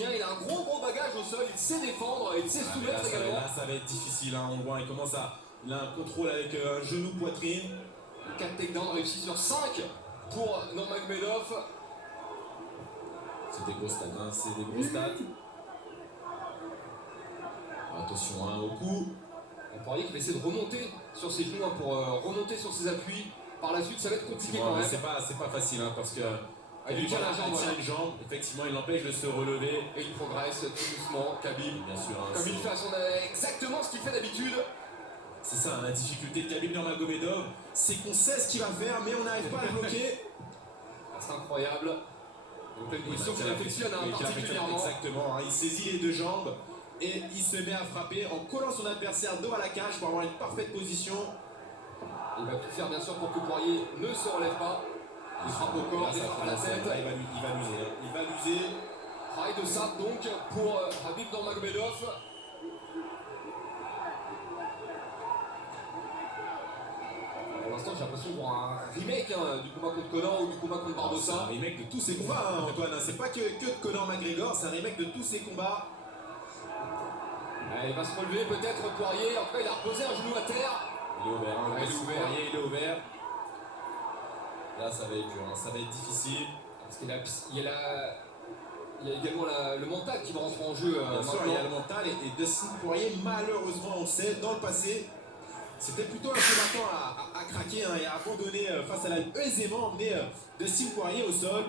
londonien, il a un gros bagage au sol, il sait défendre, il sait soumettre également. Là, ça va être difficile, hein. On le voit, il commence à... Il a un contrôle avec un genou poitrine. 4 takedowns réussis sur 5 pour Nurmagomedov. C'est des gros stats, hein. C'est des gros stats. Attention, hein, au coup. Poirier qui va essayer de remonter sur ses genoux, hein, pour remonter sur ses appuis. Par la suite, ça va être compliqué quand même. C'est pas facile, hein, parce que... il tient la jambe. Il tient une jambe, effectivement, il l'empêche de se relever. Et il progresse tout doucement, Khabib. Bien sûr. Hein, comme il fait exactement ce qu'il fait d'habitude. C'est ça, hein, la difficulté de Khabib Nurmagomedov, c'est qu'on sait ce qu'il va faire, mais on n'arrive pas à le bloquer. C'est incroyable. Donc une position qu'il affectionne, hein, particulièrement. Exactement, hein, il saisit les deux jambes et il se met à frapper en collant son adversaire dos à la cage pour avoir une parfaite position. Il va tout faire bien sûr pour que Poirier ne se relève pas. Il frappe au corps, il frappe à la tête. Là, il va l'user. Travail de sape donc pour Khabib Nurmagomedov. Pour l'instant, j'ai l'impression de voir un remake, hein, du combat contre Conor ou du combat contre Barbosa. C'est un remake de tous ses combats, hein, Antoine. C'est pas que de Conor McGregor, c'est un remake de tous ses combats. Il va se relever peut-être Poirier. En tout cas, il a reposé un genou à terre. Il est ouvert, hein, il est ouvert. Poirier, il est ouvert. Là, ça va être dur, hein, ça va être difficile. Parce qu'il y a également le mental qui va rentrer en jeu. Bien sûr, il y a le mental et Dustin Poirier, malheureusement, on le sait, dans le passé, c'était plutôt un combattant à craquer, hein, et à abandonner face à la aisément emmener Dustin Poirier au sol.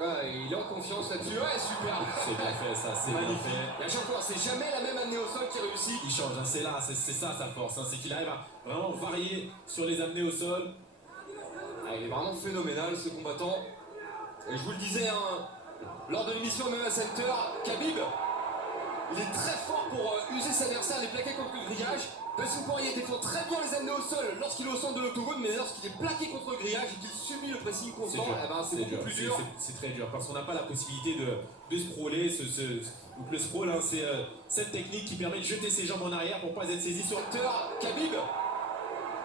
Il est en confiance là-dessus. Ouais, super. C'est bien fait, ça, c'est bien fait. Et à chaque fois, c'est jamais la même amenée au sol qui réussit. Il change, hein, c'est ça sa force, hein, c'est qu'il arrive à vraiment varier sur les amener au sol. Il est vraiment phénoménal ce combattant. Et je vous le disais, hein, lors de l'émission MMA Center, Khabib, il est très fort pour user ses adversaires, les plaquer contre le grillage. Dustin Poirier défend très bien les amener au sol lorsqu'il est au centre de l'octogone, mais lorsqu'il est plaqué contre le grillage et qu'il subit le pressing constant, c'est beaucoup plus dur. C'est très dur parce qu'on n'a pas la possibilité de sprawler. Donc le sprawl, hein, c'est cette technique qui permet de jeter ses jambes en arrière pour ne pas être saisi sur le terrain. Khabib,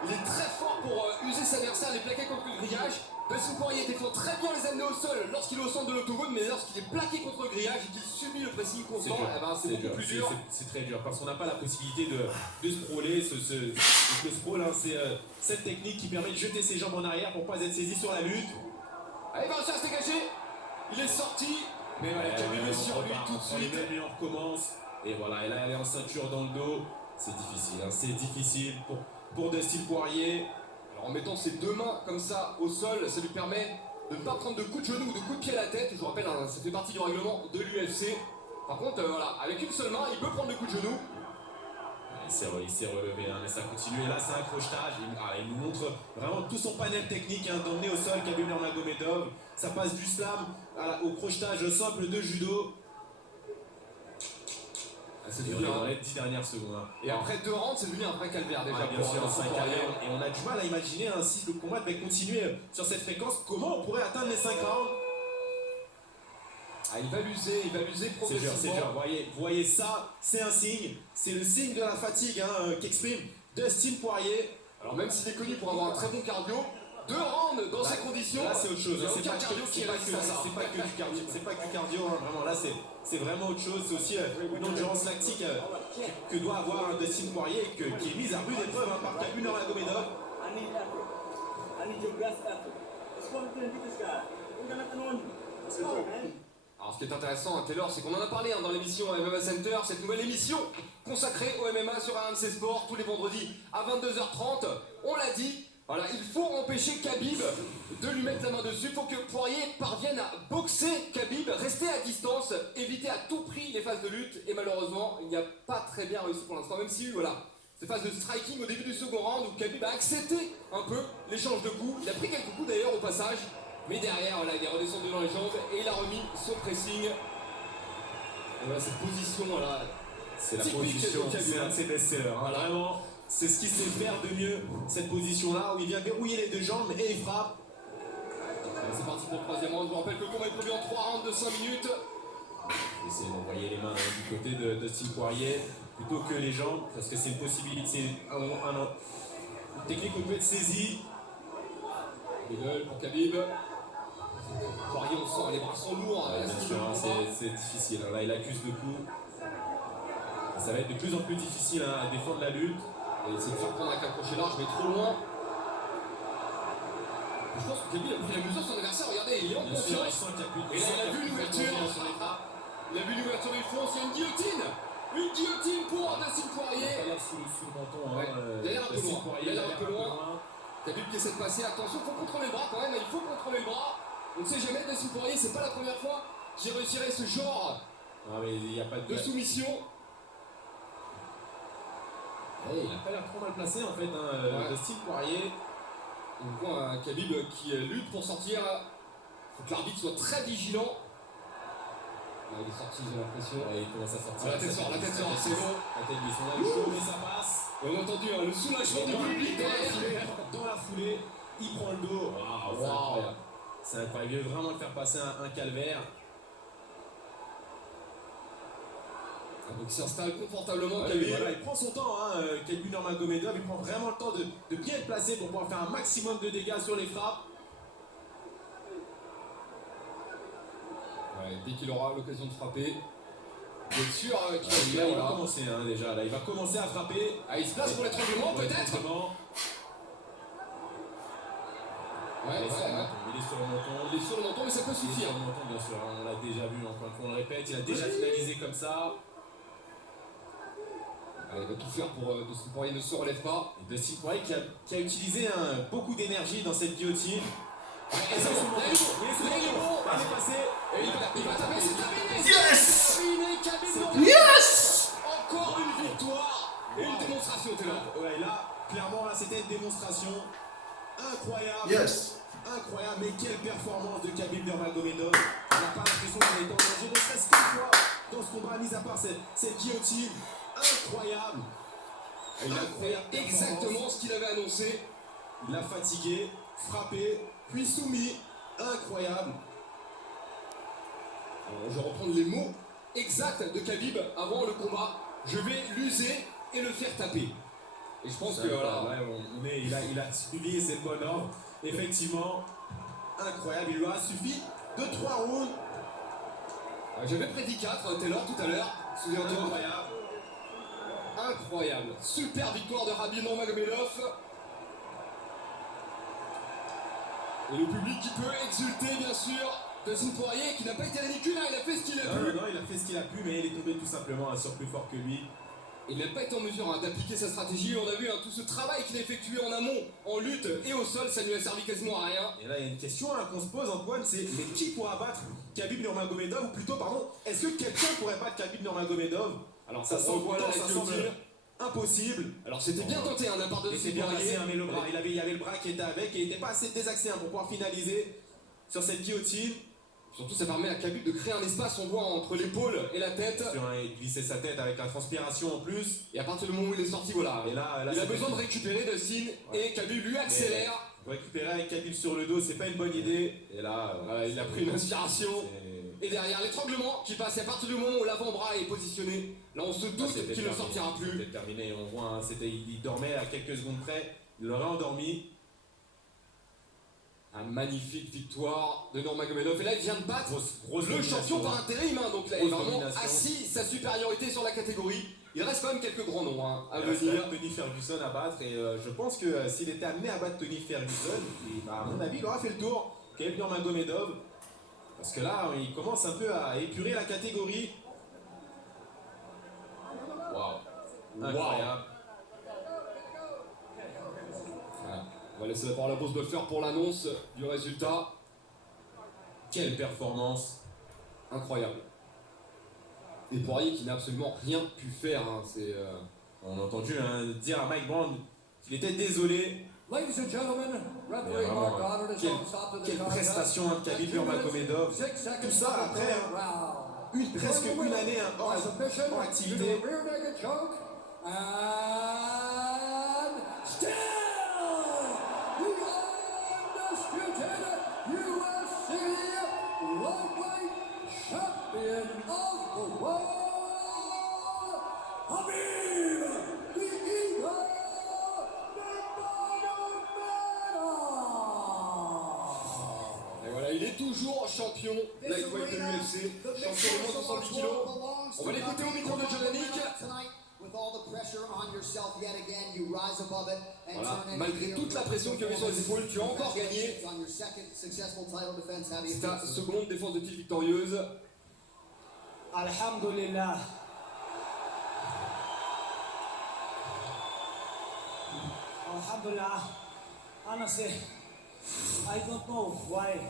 il est très fort pour user ses adversaires, les plaquer contre le grillage. Dustin Poirier défend très bien les amener au sol lorsqu'il est au centre de l'octogone, mais lorsqu'il est plaqué contre le grillage et qu'il subit le pressing constant, c'est beaucoup plus dur. C'est très dur parce qu'on n'a pas la possibilité de sprawler. Donc le sprawl, hein, c'est cette technique qui permet de jeter ses jambes en arrière pour ne pas être saisi sur la lutte. Allez, il va réussir à se dégager. Il est sorti. Mais voilà, Khabib est sur lui tout de suite. Et on recommence. Et voilà, et là elle est en ceinture dans le dos. C'est difficile, hein, c'est difficile pour Dustin Poirier. Alors en mettant ses deux mains comme ça au sol, ça lui permet de ne pas prendre de coups de genou ou de coups de pied à la tête. Je vous rappelle, hein, ça fait partie du règlement de l'UFC. Par contre, voilà, avec une seule main, il peut prendre le coup de genou. Il s'est relevé, hein, mais ça continue. Et là, c'est un crochetage. Il nous montre vraiment tout son panel technique, hein, d'emmener au sol Khabib Nurmagomedov. Ça passe du slam au crochetage simple de judo. C'est devenu dans les 10 dernières secondes. Hein. Et après 2 rounds, c'est devenu un vrai calvaire déjà. Bien sûr, c'est un calvaire. Et on a du mal à imaginer, hein, si le combat devait continuer sur cette fréquence, comment on pourrait atteindre les 5 rounds. Il va l'user progressivement. C'est dur. Voyez ça, c'est un signe. C'est le signe de la fatigue, hein, qu'exprime Dustin Poirier. Alors même s'il est connu pour avoir un très bon cardio, 2 rounds dans ces conditions. Là, c'est autre chose. C'est pas cardio qui reste ça. C'est pas que du cardio. C'est pas que du cardio, hein, vraiment. Là, c'est vraiment autre chose. C'est aussi une endurance lactique que doit avoir un Dustin Poirier, qui est mise à rude épreuve, hein, par Khabib Nurmagomedov. Alors ce qui est intéressant, Taylor, c'est qu'on en a parlé, hein, dans l'émission MMA Center, cette nouvelle émission consacrée au MMA sur RMC Sport tous les vendredis à 22h30. On l'a dit, voilà, il faut empêcher Khabib de lui mettre la main dessus. Il faut que Poirier parvienne à boxer Khabib, rester à distance, éviter à tout prix les phases de lutte. Et malheureusement, il n'y a pas très bien réussi pour l'instant, même si voilà, ces phases de striking au début du second round où Khabib a accepté un peu l'échange de coups. Il a pris quelques coups d'ailleurs au passage. Mais derrière, voilà, il est redescendu dans les jambes et il a remis son pressing. Et voilà, cette position, voilà, c'est la position, c'est un de ses best-sellers. Hein, voilà. Vraiment, c'est ce qu'il sait faire de mieux, cette position-là, où il vient verrouiller les deux jambes et il frappe. C'est parti pour le 3e round. Je vous rappelle que le combat est prévu en 3 rounds de 5 minutes. Essayez d'envoyer les mains du côté de Dustin Poirier, plutôt que les jambes, parce que c'est une possibilité, c'est une technique où il peut être saisi. Middle pour Khabib. Poirier, on sent, les bras sont lourds. Ouais, bien sûr, hein, c'est difficile. Là, il accuse le coup. Ça va être de plus en plus difficile à défendre la lutte. Et essayer de faire prendre avec un crochet large, mais trop loin. Je pense que Khabib a pris la mesure de son adversaire. Regardez, il est en confiance. Et là, il a vu l'ouverture. Il a vu l'ouverture, il fonce. Il y a une guillotine. Une guillotine pour Dustin Poirier. Il a sous le menton. Ouais. D'ailleurs, un peu loin. D'ailleurs, un peu loin. Khabib qui essaie de passer. Attention, il faut contrôler le bras quand même. Il faut contrôler le bras. On ne sait jamais, Dustin Poirier, c'est pas la première fois qu'il réussirait ce genre de soumission. Hey, il a pas l'air trop mal placé en fait, hein, Dustin Poirier. On voit un Khabib qui lutte pour sortir. Il faut que l'arbitre soit très vigilant. Il est sorti, j'ai l'impression. Il commence à sortir. La tête sort, c'est bon. La tête lui sont là, chaud, mais ça passe. Et on a entendu le soulagement du public dans la foulée. Il prend le dos. Wow, c'est incroyable. C'est incroyable. Il veut vraiment le faire passer un calvaire. Donc il s'installe confortablement. Voilà, il prend son temps, hein, Khabib Nurmagomedov. Il prend vraiment le temps de bien être placé pour pouvoir faire un maximum de dégâts sur les frappes. Ouais, dès qu'il aura l'occasion de frapper, bien sûr il va commencer hein, déjà. Là, il va commencer à frapper. Ah, il se place pour l'étranglement peut-être. Il est sur le menton. Il est sur le menton, mais ça peut suffire. Il est sur le menton, bien sûr. On l'a déjà vu, encore une fois, on le répète. Il a déjà finalisé comme ça. Allez, il va tout faire pour Dustin Poirier ne se relève pas. Et Dustin Poirier qui a utilisé beaucoup d'énergie dans cette guillotine. Et ça, il est bon. Il est passé. Et il va taper, c'est terminé. Yes! Yes! Encore une victoire. Et une démonstration, t'es là. Ouais, là, clairement, là, c'était une démonstration incroyable. Yes. Incroyable, mais quelle performance de Khabib Nurmagomedov. On n'a pas l'impression qu'il a été en danger, ne serait-ce qu'une fois dans ce combat, mis à part cette guillotine. Incroyable. Il a fait exactement ce qu'il avait annoncé. Il l'a fatigué, frappé, puis soumis. Incroyable. Alors, je vais reprendre les mots exacts de Khabib avant le combat. Je vais l'user et le faire taper. Et je pense que voilà. Ouais, il a suivi cette bonne ordre. Effectivement, incroyable. Il lui a suffi de 3 rounds. J'avais prédit 4, Taylor, tout à l'heure. Souviens-toi. Incroyable. Incroyable. Super victoire de Khabib Nurmagomedov. Et le public qui peut exulter, bien sûr. Dustin Poirier qui n'a pas été ridicule, hein, il a fait ce qu'il a pu. Non, il a fait ce qu'il a pu, mais il est tombé tout simplement sur plus fort que lui. Il n'a pas été en mesure d'appliquer sa stratégie. On a vu tout ce travail qu'il a effectué en amont, en lutte et au sol, ça ne lui a servi quasiment à rien. Et là, il y a une question qu'on se pose, Antoine, c'est mais qui pourra battre Khabib Nurmagomedov, ou plutôt, pardon, est-ce que quelqu'un pourrait battre Khabib Nurmagomedov? Alors ça semble impossible. Alors c'était bien tenté de la part de Dustin Poirier, mais le bras, il y avait le bras qui était avec et il n'était pas assez désaxé pour pouvoir finaliser sur cette guillotine. Surtout ça permet à Khabib de créer un espace, on voit, entre l'épaule et la tête. Il glissait sa tête avec la transpiration en plus. Et à partir du moment où il est sorti, voilà. Et là il a besoin de récupérer Dustin et Khabib lui accélère. Récupérer avec Khabib sur le dos, c'est pas une bonne idée. Et là, il a pris une inspiration. Et derrière l'étranglement qui passe, et à partir du moment où l'avant-bras est positionné, là on se doute qu'il ne sortira plus. C'était terminé, on voit, il dormait à quelques secondes près, il l'aurait endormi. Un magnifique victoire de Nurmagomedov. Et là il vient de battre grosse le champion par intérim. Donc là il a vraiment assis sa supériorité sur la catégorie. Il reste quand même quelques grands noms à venir. Tony Ferguson à battre, et je pense que s'il était amené à battre Tony Ferguson, à mon avis il aura fait le tour. Khabib Nurmagomedov. Parce que là, il commence un peu à épurer la catégorie. Waouh. Incroyable. Voilà. On va laisser la parole à Bruce Buffer pour l'annonce du résultat. Quelle performance. Incroyable. Et Poirier qui n'a absolument rien pu faire. On a entendu dire à Mike Brown qu'il était désolé. Ladies and gentlemen, referee Mark Goddard is on top of the Quelle prestation de Khabib Nurmagomedov. Tout ça après presque une année hors activité. And still, the undisputed UFC lightweight champion of the world, Khabib the Eagle. il est toujours champion lightweight de l'UFC, champion de moins de 70 kg. On va l'écouter au micro de Jonanik. Voilà, malgré toute la pression qu'il y avait sur les épaules, tu as encore gagné. C'est ta seconde défense de titre victorieuse. Alhamdulillah. Alhamdulillah. Honestly, I don't know why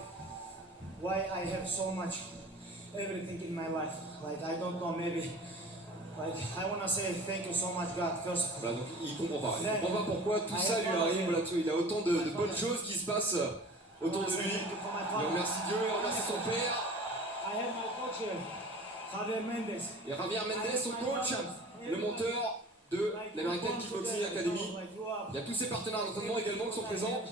I have so much everything in my life. Like I don't know, maybe. Like I wanna say thank you so much, God. First. Voilà, donc il comprend pas. Il comprend pas pourquoi tout ça lui arrive. Voilà, il a autant de bonnes choses qui se passent autour de lui. Il remercie Dieu, il remercie son père. I have my coach here, Javier Mendes. Et Javier Mendes, son coach, le monteur de l'American Kickboxing Academy. Il y a tous ses partenaires d'entraînement également qui sont présents.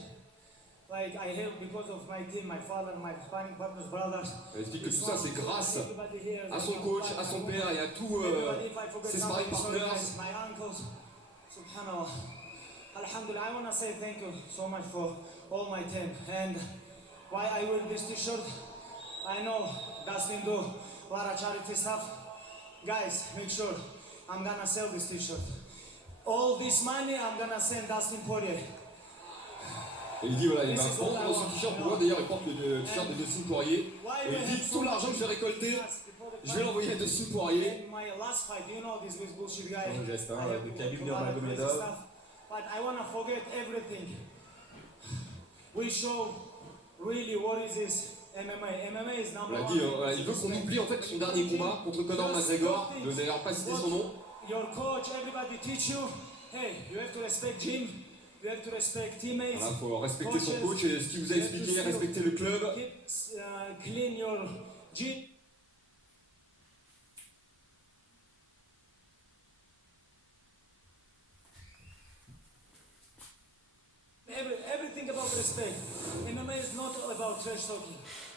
Like I help because of my team, my father, my sparring partners, brothers. Il explique que tout ça c'est grâce à son coach, à son père et à tous ses sparring partners. My uncles, subhanallah. Alhamdulillah, I want to say thank you so much for all my team. And why I wear this t-shirt, I know Dustin do a lot of charity stuff. Guys, make sure I'm gonna sell this t-shirt. All this money I'm gonna send Dustin Poirier. Et il dit voilà, il va vendre son t-shirt. Pour moi d'ailleurs, il porte le t-shirt de Dustin Poirier. Et il dit tout l'argent que je vais récolter, je vais l'envoyer à Dustin Poirier. Un geste de Khabib Nurmagomedov. But I want to forget everything. We show really what is this MMA. MMA is number Il a one. dit, il veut qu'on oublie en fait son dernier combat contre Conor McGregor. Il n'ose d'ailleurs pas citer son nom. Your coach, everybody teach you. Hey, you have to respect gym. You have to respect teammates. Voilà, faut respecter son coach et ce qu'il vous a expliqué, respecter le club. Keep, clean your gym. Everything about respect. MMA is not about trash talking.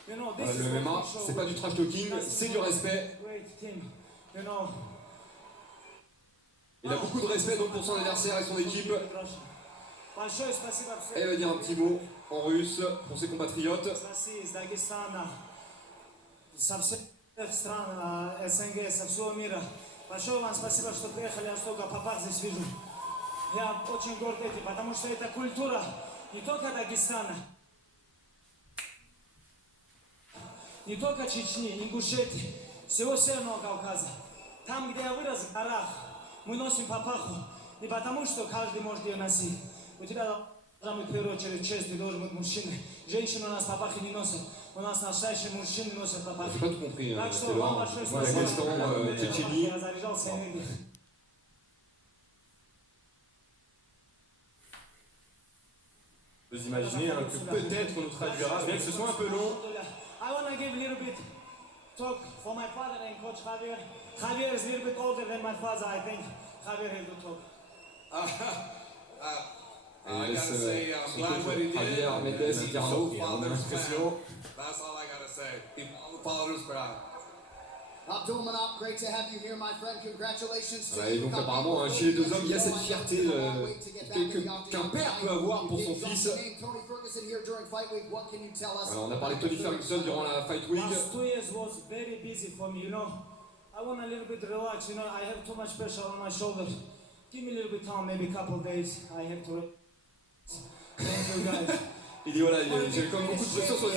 You know, this Le is MMA, what we show. c'est pas du trash talking, c'est du respect. Great team. You know. Il a beaucoup de respect donc pour son adversaire et son équipe. Большое спасибо Et il va dire un petit mot en russe pour ses compatriotes. с России, из Дагестана, со всех стран СНГ, со всего мира. Большое вам спасибо, что приехали, я столько попах здесь вижу. Я очень горд этим, потому что это культура не только Дагестана, не только Чечни, Ингушетии, всего Северного Кавказа. Там, где я вырос, в горах, мы носим папаху не потому, что каждый может ее носить. У тебя должна быть в первую очередь честь, ты должен быть мужчиной. Женщины у нас папахи не носят. У нас настоящие мужчины носят папахи. J'ai pas tout compris, Так что c'est вам là, большое dans Daghestan, спасибо. Tchétchénie. Я заряжался энергией. Vous imaginez que peut-être on nous traduira, bien que ce soit un peu long. I want to give a little bit talk for my father and coach Javier. Javier is a little bit older than my father, I think. Javier has to talk. Et il laisse son coach Javier Mendes dire un mot. On a l'impression. That's all I gotta say. All the followers proud. Abdulmanap, great to have you here, my friend. Congratulations to Voilà, et you. donc apparemment, chez les deux hommes, il y a cette fierté qu'un père peut avoir pour son fils. Tony Ferguson here during Fight Week. What can you tell us? Voilà, on a parlé de Tony Ferguson durant la Fight Week. Last 2 years was very busy for me, you know. I want a little bit relax, you know. I have too much pressure on my shoulders. Give me a little bit time, maybe a couple days. I have to. Thank you guys. Il dit voilà, j'ai quand même beaucoup de pression sur les